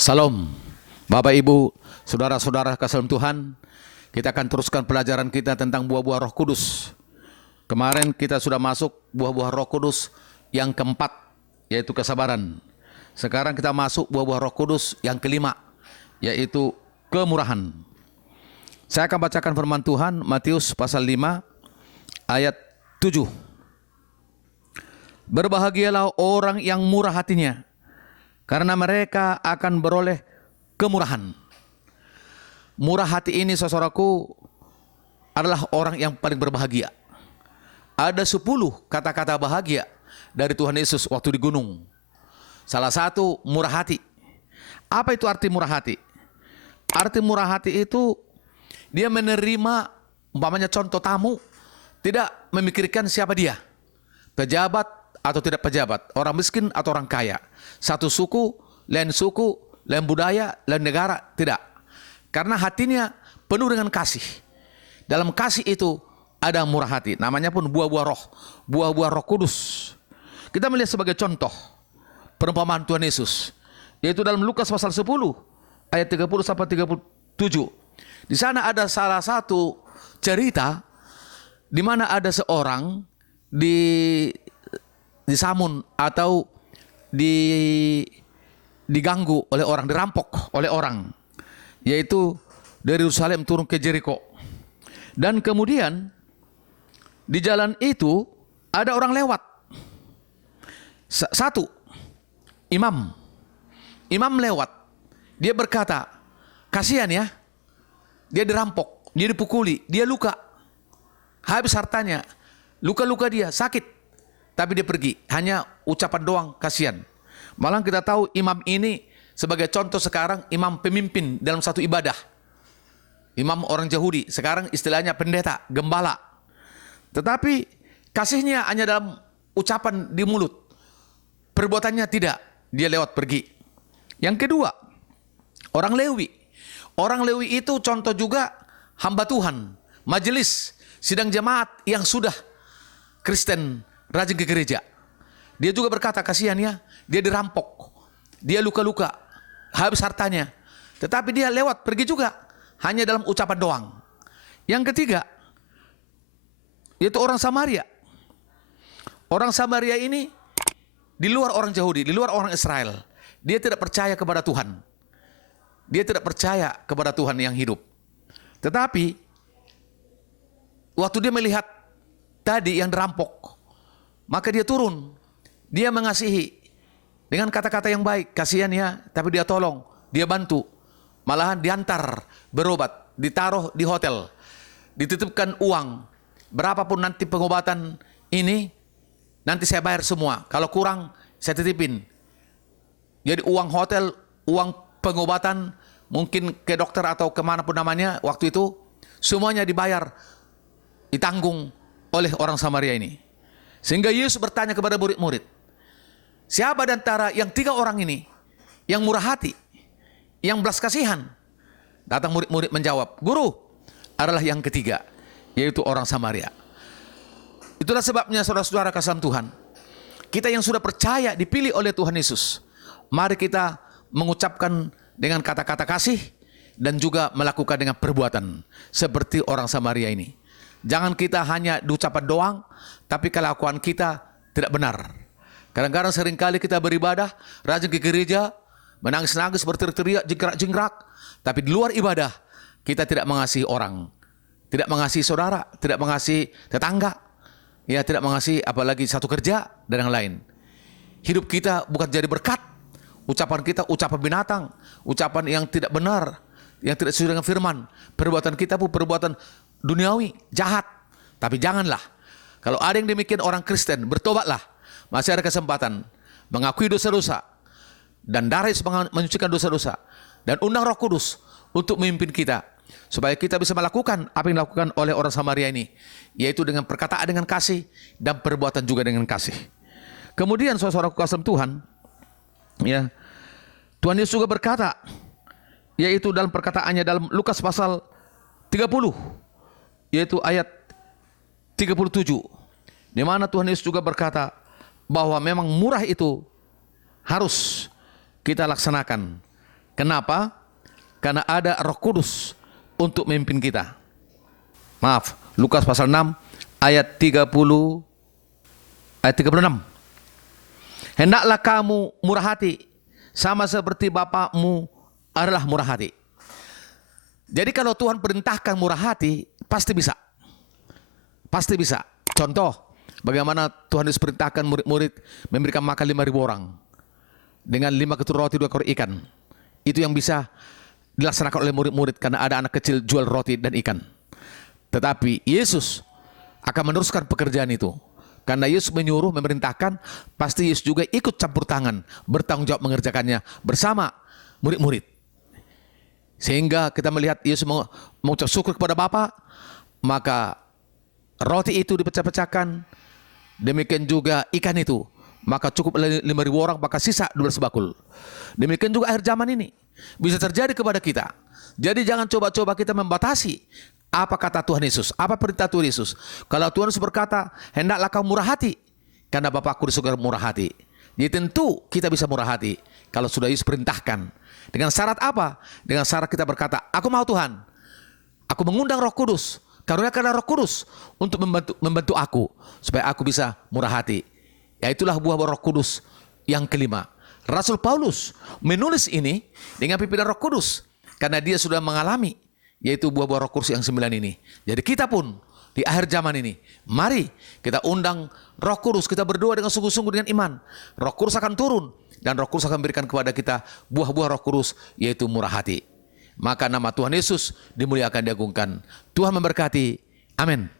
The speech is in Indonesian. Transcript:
Salam, Bapak Ibu, saudara-saudara kasih Tuhan. Kita akan teruskan pelajaran kita tentang buah-buah Roh Kudus. Kemarin kita sudah masuk buah-buah Roh Kudus yang keempat, yaitu kesabaran. Sekarang kita masuk buah-buah Roh Kudus yang kelima, yaitu kemurahan. Saya akan bacakan firman Tuhan, Matius pasal 5, ayat 7. Berbahagialah orang yang murah hatinya, karena mereka akan beroleh kemurahan. Murah hati ini, saudaraku, adalah orang yang paling berbahagia. Ada 10 kata-kata bahagia dari Tuhan Yesus waktu di gunung. Salah satu, murah hati. Apa itu arti murah hati? Arti murah hati itu dia menerima, umpamanya contoh tamu, tidak memikirkan siapa dia, pejabat atau tidak pejabat, orang miskin atau orang kaya, satu suku, lain budaya, lain negara, tidak. Karena hatinya penuh dengan kasih. Dalam kasih itu ada murah hati. Namanya pun buah-buah roh, buah-buah Roh Kudus. Kita melihat sebagai contoh perumpamaan Tuhan Yesus, yaitu dalam Lukas pasal 10 ayat 30 sampai 37. Di sana ada salah satu cerita di mana ada seorang disamun atau diganggu oleh orang, dirampok oleh orang, yaitu dari Yerusalem turun ke Jericho. Dan kemudian di jalan itu ada orang lewat. Satu imam lewat. Dia berkata, kasihan ya, dia dirampok, dia dipukuli, dia luka, habis hartanya, luka-luka dia, sakit, tapi dia pergi, hanya ucapan doang, kasihan. Malah kita tahu imam ini sebagai contoh sekarang imam pemimpin dalam satu ibadah. Imam orang Yahudi, sekarang istilahnya pendeta, gembala. Tetapi kasihnya hanya dalam ucapan di mulut, perbuatannya tidak, dia lewat pergi. Yang kedua, orang Lewi. Orang Lewi itu contoh juga hamba Tuhan, majelis, sidang jemaat yang sudah Kristen, rajin ke gereja. Dia juga berkata, kasihan ya, dia dirampok, dia luka-luka, habis hartanya, tetapi dia lewat pergi juga, hanya dalam ucapan doang. Yang ketiga, yaitu orang Samaria. Orang Samaria ini di luar orang Yahudi, di luar orang Israel. Dia tidak percaya kepada Tuhan. Dia tidak percaya kepada Tuhan yang hidup. Tetapi waktu dia melihat tadi yang dirampok, maka dia turun. Dia mengasihi dengan kata-kata yang baik. Kasihan ya, tapi dia tolong, dia bantu. Malahan diantar berobat, ditaruh di hotel, dititipkan uang. Berapapun nanti pengobatan ini, nanti saya bayar semua. Kalau kurang, saya titipin. Jadi uang hotel, uang pengobatan, mungkin ke dokter atau kemanapun namanya, waktu itu semuanya dibayar, ditanggung oleh orang Samaria ini. Sehingga Yesus bertanya kepada murid-murid, siapa di antara yang 3 orang ini yang murah hati, yang belas kasihan? Datang murid-murid menjawab, Guru, adalah yang ketiga, yaitu orang Samaria. Itulah sebabnya saudara-saudara kasih Tuhan, kita yang sudah percaya dipilih oleh Tuhan Yesus, mari kita mengucapkan dengan kata-kata kasih dan juga melakukan dengan perbuatan seperti orang Samaria ini. Jangan kita hanya diucapan doang, tapi kelakuan kita tidak benar. Kadang-kadang seringkali kita beribadah, rajin ke gereja, menangis-nangis, berteriak-teriak, jingkrak-jingkrak, tapi di luar ibadah kita tidak mengasihi orang, tidak mengasihi saudara, tidak mengasihi tetangga, ya tidak mengasihi apalagi satu kerja dan yang lain. Hidup kita bukan jadi berkat. Ucapan kita ucapan binatang, ucapan yang tidak benar, yang tidak sesuai dengan firman. Perbuatan kita pun perbuatan duniawi, jahat. Tapi janganlah. Kalau ada yang demikian orang Kristen, bertobatlah. Masih ada kesempatan mengakui dosa-dosa dan darah Yesus menyucikan dosa-dosa, dan undang Roh Kudus untuk memimpin kita supaya kita bisa melakukan apa yang dilakukan oleh orang Samaria ini, yaitu dengan perkataan dengan kasih dan perbuatan juga dengan kasih. Kemudian saudara-saudaraku kasih Tuhan, ya, Tuhan Yesus juga berkata, yaitu dalam perkataannya dalam Lukas pasal 30, yaitu ayat 37, di mana Tuhan Yesus juga berkata bahwa memang murah itu harus kita laksanakan. Kenapa? Karena ada Roh Kudus untuk memimpin kita. Maaf, Lukas pasal 6 ayat 36. Hendaklah kamu murah hati, sama seperti Bapakmu adalah murah hati. Jadi kalau Tuhan perintahkan murah hati, pasti bisa. Pasti bisa. Contoh, bagaimana Tuhan Yesus perintahkan murid-murid memberikan makan 5.000 orang dengan 5 ketur roti 2 ekor ikan. Itu yang bisa dilaksanakan oleh murid-murid karena ada anak kecil jual roti dan ikan. Tetapi Yesus akan meneruskan pekerjaan itu. Karena Yesus menyuruh, memerintahkan, pasti Yesus juga ikut campur tangan, bertanggung jawab mengerjakannya bersama murid-murid. Sehingga kita melihat Yesus mengucap syukur kepada Bapa, maka roti itu dipecah-pecahkan, demikian juga ikan itu, maka cukup 5.000 orang, maka sisa 12 bakul. Demikian juga akhir zaman ini bisa terjadi kepada kita. Jadi jangan coba-coba kita membatasi apa kata Tuhan Yesus, apa perintah Tuhan Yesus. Kalau Tuhan Yesus berkata, hendaklah kamu murah hati, karena Bapakku di surga murah hati. Jadi tentu kita bisa murah hati kalau sudah Yesus perintahkan. Dengan syarat apa? Dengan syarat kita berkata, aku mau Tuhan, aku mengundang Roh Kudus, karuniakanlah Roh Kudus untuk membantu aku, supaya aku bisa murah hati. Ya, itulah buah Roh Kudus yang kelima. Rasul Paulus menulis ini dengan pimpinan Roh Kudus, karena dia sudah mengalami, yaitu buah-buah Roh Kudus yang 9 ini. Jadi kita pun di akhir zaman ini, mari kita undang Roh Kudus, kita berdoa dengan sungguh-sungguh dengan iman. Roh Kudus akan turun, dan Roh Kudus akan berikan kepada kita buah-buah Roh Kudus, yaitu murah hati. Maka nama Tuhan Yesus dimuliakan, diagungkan. Tuhan memberkati. Amin.